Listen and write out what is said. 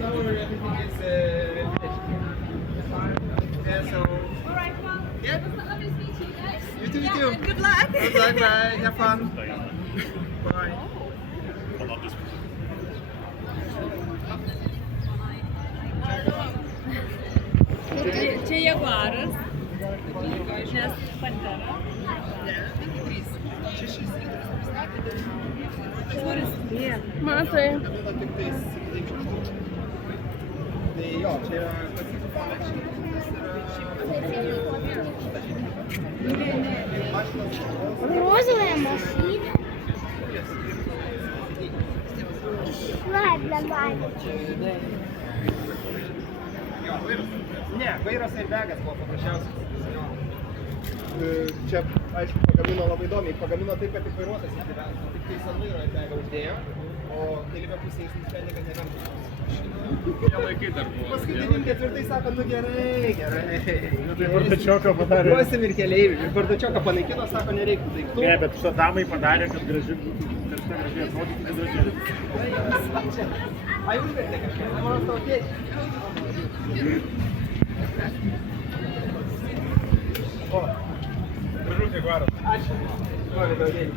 No, everything is finished. Yeah, so. Alright, well, Yeah. it was lovely to meet you guys. You too, you Yeah, too. and good luck. Good luck, bye. Have fun. Bye. Čia Jaguaras, nes Pantera. Matai. Tai jo, čia yra Розовая машина. Ладно, ладно. Ne, vairas ir begas buvo paprasčiausias. Čia, aišku, pagamino labai įdomiai. Pagamino taip, kad tik vairuotas įgyveno. Tik tai ant vairo ir begą uždėjo, o kairėme pusėje jis nusprendė, kad neverta. Tie laikai dar buvo. Paskutiniam ketvirtai sako, nu gerai, gerai. Tai Bardačioką padarė. Duosim ir keleivių. Ir Bardačioką panaikino, sako, nereiktų daiktų. Ne, bet šitą damai padarė, kad gražiai būtų. Tarsi gražiai atrodytų, kad gražiai. Ai, užvertė kažką. Mano tavo tėčiai. Gražus Jaguaras. Ačiū. Noriu daugiau.